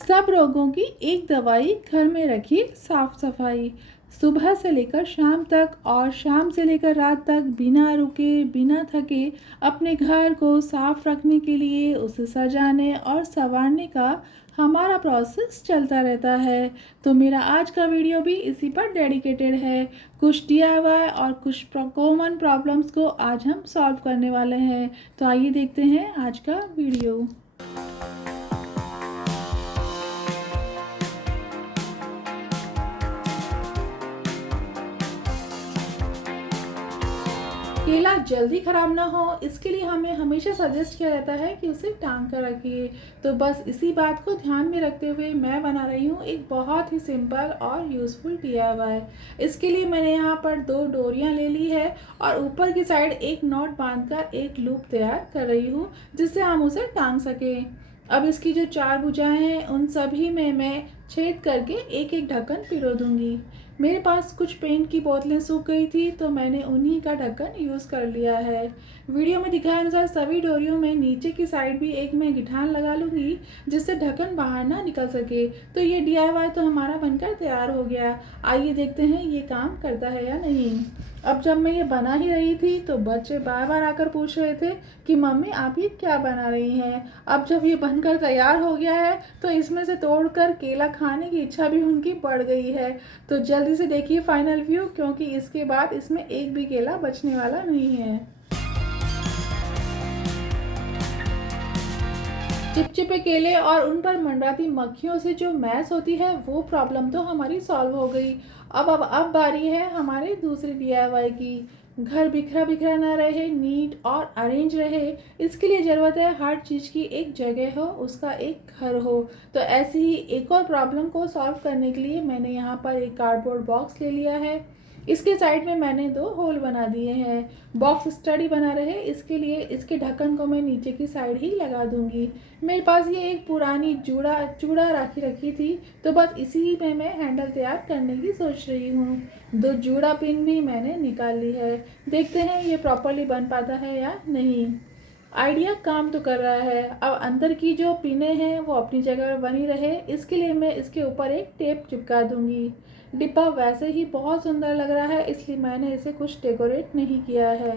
सब रोगों की एक दवाई, घर में रखिए साफ सफाई। सुबह से लेकर शाम तक और शाम से लेकर रात तक बिना रुके बिना थके अपने घर को साफ रखने के लिए उसे सजाने और संवारने का हमारा प्रोसेस चलता रहता है। तो मेरा आज का वीडियो भी इसी पर डेडिकेटेड है। कुछ डीआईवाई और कुछ कॉमन प्रॉब्लम्स को आज हम सॉल्व करने वाले हैं। तो आइए देखते हैं आज का वीडियो। केला जल्दी ख़राब ना हो इसके लिए हमें हमेशा सजेस्ट किया जाता है कि उसे टांग कर रखिए। तो बस इसी बात को ध्यान में रखते हुए मैं बना रही हूँ एक बहुत ही सिंपल और यूज़फुल डीआईवाई। इसके लिए मैंने यहाँ पर 2 डोरियाँ ले ली है और ऊपर की साइड एक नॉट बांधकर एक लूप तैयार कर रही हूँ जिससे हम उसे टांग सकें। अब इसकी जो 4 भुजाएं हैं उन सभी में मैं छेद करके एक एक ढक्कन पिरो दूंगी। मेरे पास कुछ पेंट की बोतलें सूख गई थी तो मैंने उन्हीं का ढक्कन यूज़ कर लिया है। वीडियो में दिखाए अनुसार सभी डोरियों में नीचे की साइड भी एक मैं गिठान लगा लूँगी जिससे ढक्कन बाहर ना निकल सके। तो ये डीआईवाई तो हमारा बनकर तैयार हो गया। आइए देखते हैं ये काम करता है या नहीं। अब जब मैं ये बना ही रही थी तो बच्चे बार बार आकर पूछ रहे थे कि मम्मी आप ये क्या बना रही हैं। अब जब ये बनकर तैयार हो गया है तो इसमें से तोड़कर केला खाने की इच्छा भी उनकी बढ़ गई है। तो जल्दी से देखिए फाइनल व्यू, क्योंकि इसके बाद इसमें एक भी केला बचने वाला नहीं है। चिपचिपे केले और उन पर मंडराती मक्खियों से जो मैस होती है वो प्रॉब्लम तो हमारी सॉल्व हो गई। अब बारी है हमारे दूसरी डीआईवाई की। घर बिखरा बिखरा ना रहे, नीट और अरेंज रहे, इसके लिए ज़रूरत है हर चीज़ की एक जगह हो, उसका एक घर हो। तो ऐसी ही एक और प्रॉब्लम को सॉल्व करने के लिए मैंने यहाँ पर एक कार्डबोर्ड बॉक्स ले लिया है। इसके साइड में मैंने 2 होल बना दिए हैं। बॉक्स स्टडी बना रहे इसके लिए इसके ढक्कन को मैं नीचे की साइड ही लगा दूंगी। मेरे पास ये एक पुरानी चूड़ा चूड़ा राखी रखी थी तो बस इसी में मैं हैंडल तैयार करने की सोच रही हूँ। 2 जूड़ा पिन भी मैंने निकाल ली है। देखते हैं ये प्रॉपरली बन पाता है या नहीं। आइडिया काम तो कर रहा है। अब अंदर की जो पिने हैं वो अपनी जगह पर बनी रहे इसके लिए मैं इसके ऊपर एक टेप चिपका दूंगी। डिब्बा वैसे ही बहुत सुंदर लग रहा है इसलिए मैंने इसे कुछ डेकोरेट नहीं किया है।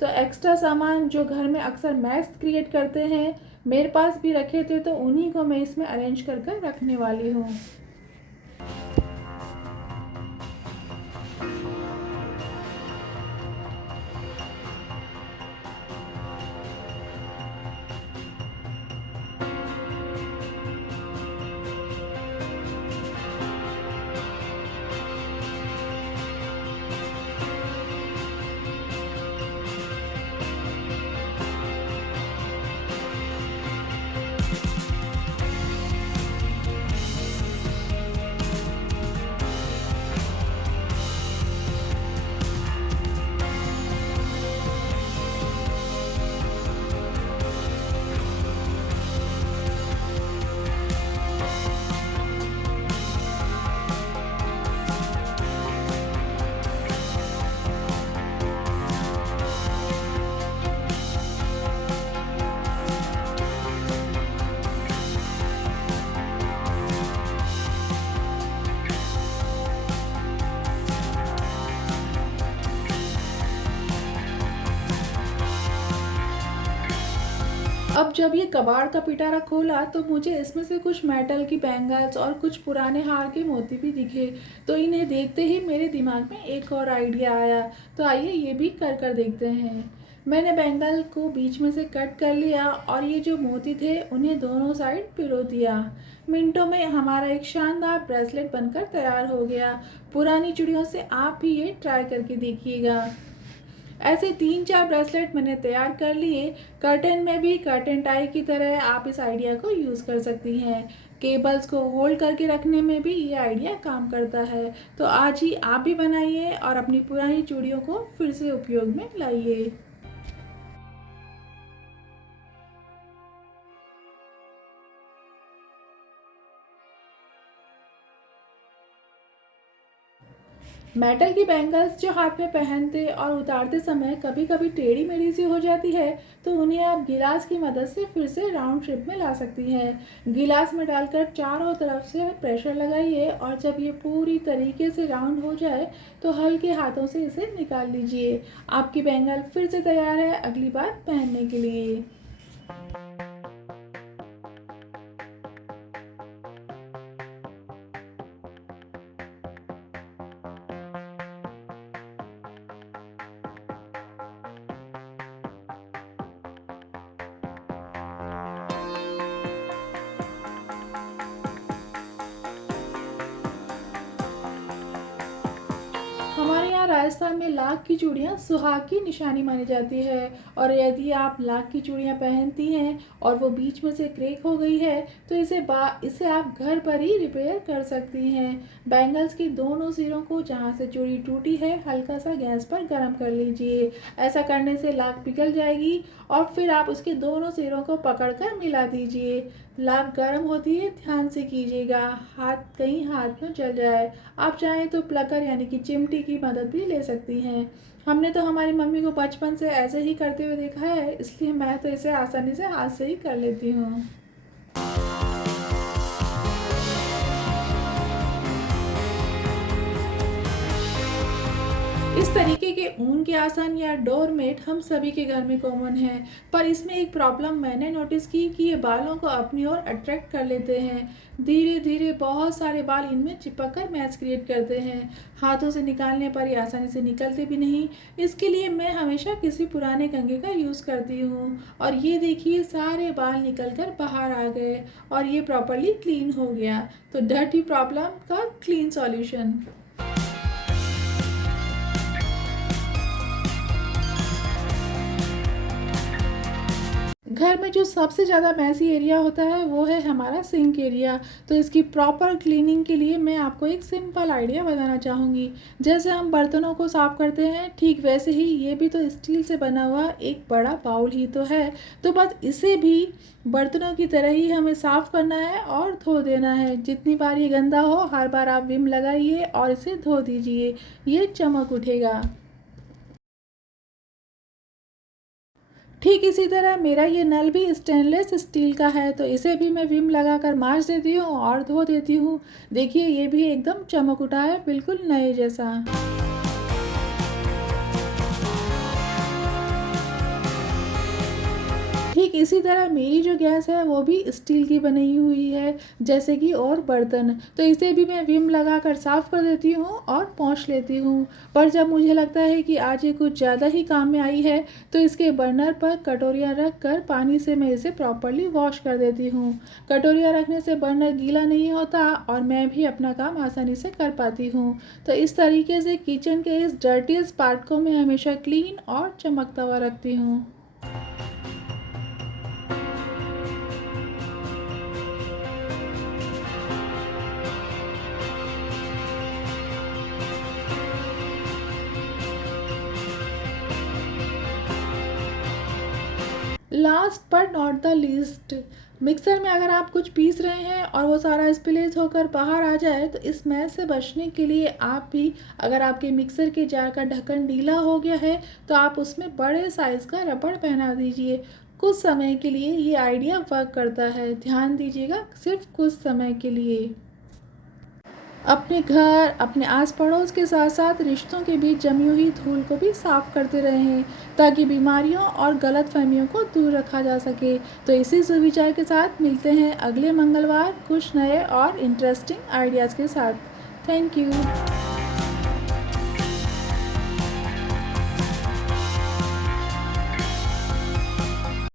तो एक्स्ट्रा सामान जो घर में अक्सर मैस क्रिएट करते हैं मेरे पास भी रखे थे तो उन्हीं को मैं इसमें अरेंज कर कर रखने वाली हूँ। अब जब ये कबाड़ का पिटारा खोला तो मुझे इसमें से कुछ मेटल की बैंगल्स और कुछ पुराने हार के मोती भी दिखे। तो इन्हें देखते ही मेरे दिमाग में एक और आइडिया आया। तो आइए ये भी कर कर देखते हैं। मैंने बैंगल को बीच में से कट कर लिया और ये जो मोती थे उन्हें दोनों साइड पिरो दिया। मिनटों में हमारा एक शानदार ब्रेसलेट बनकर तैयार हो गया। पुरानी चूड़ियों से आप भी ये ट्राई करके देखिएगा। ऐसे 3-4 ब्रेसलेट मैंने तैयार कर लिए। कर्टन में भी कर्टन टाई की तरह आप इस आइडिया को यूज़ कर सकती हैं। केबल्स को होल्ड करके रखने में भी ये आइडिया काम करता है। तो आज ही आप भी बनाइए और अपनी पुरानी चूड़ियों को फिर से उपयोग में लाइए। मेटल की बैंगल्स जो हाथ में पहनते और उतारते समय कभी कभी टेढ़ी मेढ़ी सी हो जाती है, तो उन्हें आप गिलास की मदद से फिर से राउंड शेप में ला सकती हैं। गिलास में डालकर चारों तरफ से प्रेशर लगाइए और जब ये पूरी तरीके से राउंड हो जाए तो हल्के हाथों से इसे निकाल लीजिए। आपकी बैंगल फिर से तैयार है अगली बार पहनने के लिए। हमारे यहाँ राजस्थान में लाख की चूड़ियाँ सुहाग की निशानी मानी जाती है, और यदि आप लाख की चूड़ियाँ पहनती हैं और वो बीच में से क्रैक हो गई है तो इसे आप घर पर ही रिपेयर कर सकती हैं। बैंगल्स की दोनों सिरों को जहाँ से चूड़ी टूटी है हल्का सा गैस पर गर्म कर लीजिए। ऐसा करने से लाख पिघल जाएगी और फिर आप उसके दोनों सिरों को पकड़कर मिला दीजिए। लाख गर्म होती है, ध्यान से कीजिएगा, कहीं हाथ में जल जाए। आप चाहें तो प्लकर यानी कि चिमटी की मदद भी ले सकती हैं। हमने तो हमारी मम्मी को बचपन से ऐसे ही करते हुए देखा है, इसलिए मैं तो इसे आसानी से हाथ से ही कर लेती हूँ। इस तरीके के ऊन के आसन या डोरमेट हम सभी के घर में कॉमन है, पर इसमें एक प्रॉब्लम मैंने नोटिस की कि ये बालों को अपनी ओर अट्रैक्ट कर लेते हैं। धीरे धीरे बहुत सारे बाल इनमें चिपक कर मैच क्रिएट करते हैं। हाथों से निकालने पर ये आसानी से निकलते भी नहीं। इसके लिए मैं हमेशा किसी पुराने कंघे का यूज़ करती हूँ, और ये देखिए सारे बाल निकल कर बाहर आ गए और ये प्रॉपरली क्लीन हो गया। तो डर्टी प्रॉब्लम का क्लीन सॉल्यूशन। घर में जो सबसे ज़्यादा मैसी एरिया होता है वो है हमारा सिंक एरिया। तो इसकी प्रॉपर क्लीनिंग के लिए मैं आपको एक सिंपल आइडिया बताना चाहूँगी। जैसे हम बर्तनों को साफ़ करते हैं, ठीक वैसे ही ये भी तो स्टील से बना हुआ एक बड़ा बाउल ही तो है। तो बस इसे भी बर्तनों की तरह ही हमें साफ़ करना है और धो देना है। जितनी बार ये गंदा हो हर बार आप विम लगाइए और इसे धो दीजिए, ये चमक उठेगा। ठीक इसी तरह मेरा ये नल भी स्टेनलेस स्टील का है, तो इसे भी मैं विम लगाकर मांज देती हूँ और धो देती हूँ। देखिए ये भी एकदम चमक उठा है, बिल्कुल नए जैसा। ठीक इसी तरह मेरी जो गैस है वो भी स्टील की बनी हुई है, जैसे कि और बर्तन। तो इसे भी मैं विम लगाकर साफ़ कर देती हूँ और पोंछ लेती हूँ। पर जब मुझे लगता है कि आज ये कुछ ज़्यादा ही काम में आई है, तो इसके बर्नर पर कटोरियाँ रख कर पानी से मैं इसे प्रॉपरली वॉश कर देती हूँ। कटोरियाँ रखने से बर्नर गीला नहीं होता और मैं भी अपना काम आसानी से कर पाती हूँ। तो इस तरीके से किचन के इस डर्टीएस्ट पार्ट को मैं हमेशा क्लीन और चमकता हुआ रखती हूँ। Last but not the least, mixer में अगर आप कुछ पीस रहे हैं और वो सारा स्पिलेज होकर बाहर आ जाए, तो इस मैस से बचने के लिए आप भी, अगर आपके मिक्सर के जार का ढक्कन ढीला हो गया है तो आप उसमें बड़े साइज़ का रबड़ पहना दीजिए। कुछ समय के लिए ये आइडिया वर्क करता है, ध्यान दीजिएगा, सिर्फ कुछ समय के लिए। अपने घर, अपने आस पड़ोस के साथ साथ रिश्तों के बीच जमी हुई धूल को भी साफ करते रहें, ताकि बीमारियों और गलतफहमियों को दूर रखा जा सके। तो इसी सुविचार के साथ मिलते हैं अगले मंगलवार कुछ नए और इंटरेस्टिंग आइडियाज़ के साथ। Thank you.